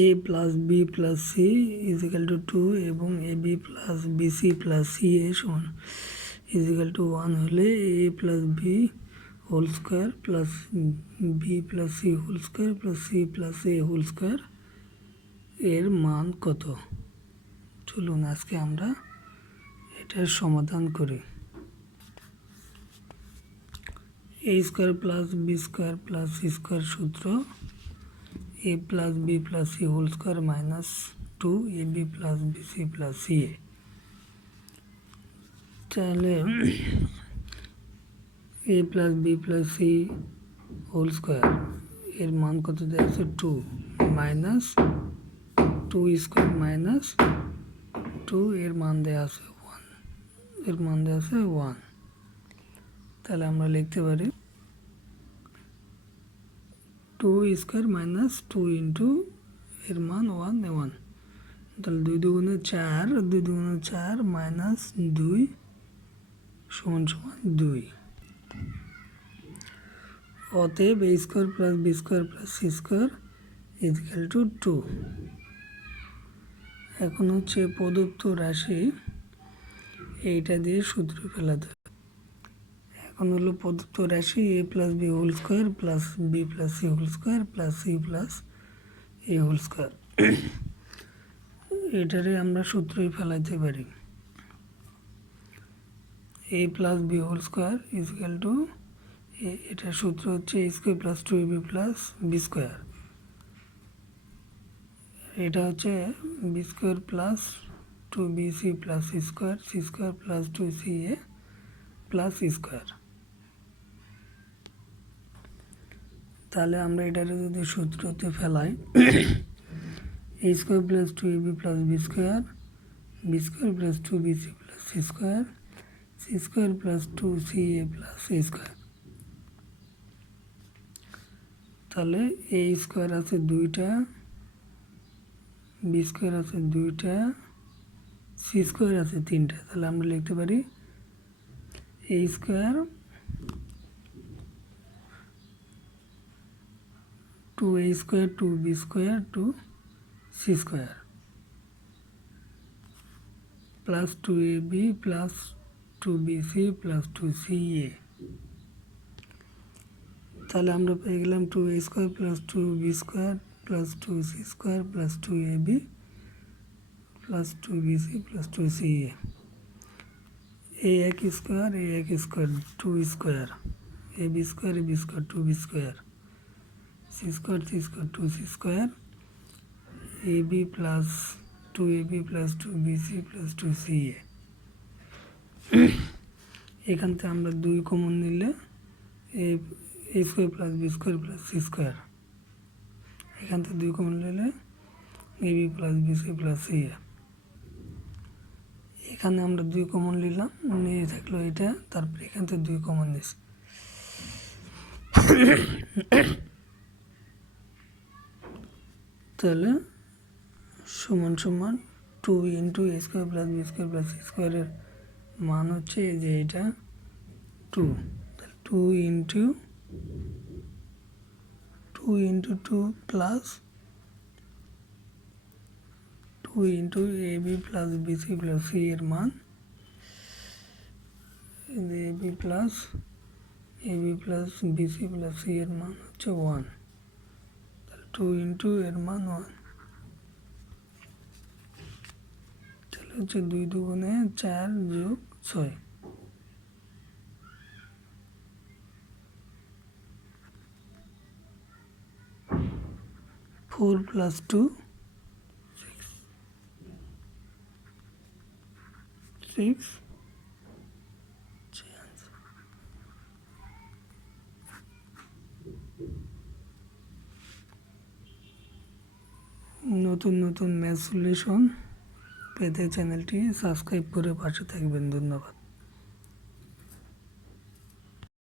A plus B plus C is equal to 2 এবং A B plus BC plus C A সমান is equal to 1 হলে A plus B whole square plus B plus C whole square plus C plus A whole square এর মান কত? চলুন আজকে আমরা এটার সমাধান করি। A square plus B square plus C square সূত্র A plus B plus C whole square minus 2 A B plus B C plus C A. তাহলে A plus B plus C whole square এর মান কত দেওয়া আছে? 2 minus 2 square minus 2 এর মান দেওয়া আছে 1, এর মান দেওয়া আছে 1। তাহলে আমরা লিখতে পারি 2 স্কোয়ার মাইনাস 2 ইন্টু এর মান 1 1। তাহলে 2 দুগুণে 4, 2 দুগুণে 4 মাইনাস 2 সমান সমান 2। অতএব A square plus B square plus C square is equal to 2। এখন হচ্ছে প্রদত্ত রাশি এইটা দিয়ে সূত্র ফেলাতে হবে। এখন হলো প্রদত্ত রাশি A plus B whole square plus B plus C whole square plus C plus A whole square. এটারে আমরা সূত্রই ফেলাইতে পারি। A plus B whole square is equal to এটার সূত্র হচ্ছে A square plus 2ab plus B square. এটা হচ্ছে B square plus 2bc plus C square plus 2ca plus C square. তাহলে আমরা এটারে যদি সূত্রতে ফেলাই A square plus 2ab plus B square plus 2bc plus C square plus 2ca plus C square. তাহলে A square আছে 2টা, B square আছে 2টা, সি স্কোয়ার আছে 3টা। তাহলে আমরা লিখতে পারি A square 2a square 2b square 2c square plus 2ab plus 2bc plus 2ca। তাহলে আমরা পেয়ে গেলাম 2a square plus 2b square plus 2c square plus 2ab plus 2bc plus 2ca। A এক square 2 square ab square 2b square C square 2c square ab plus 2ab plus 2bc plus 2ca। এখান থেকে আমরা 2 common নিলে A square plus B square plus C square. এখান থেকে 2 common নিলে ab plus BC plus C A. এখানে আমরা 2 common নিলাম, নিয়ে থাকলো এটা, তারপর এখান থেকে 2 কমন নিয়েছি। তাহলে সমান সমান 2 into A square plus B square plus C স্কোয়ারের মান হচ্ছে যে এটা 2। তাহলে 2 into 2 plus 2 into A B plus BC plus C এর মান A B plus BC plus C এর মান হচ্ছে 1। তাহলে 2 ইন্টু এর মান 1। তাহলে হচ্ছে 2 দুগুণে 4 যোগ 6। 4 প্লাস 2 6। নতুন নতুন ম্যাথ সলিউশন পেতে চ্যানেলটি সাবস্ক্রাইব করে পাশে থাকবেন। ধন্যবাদ।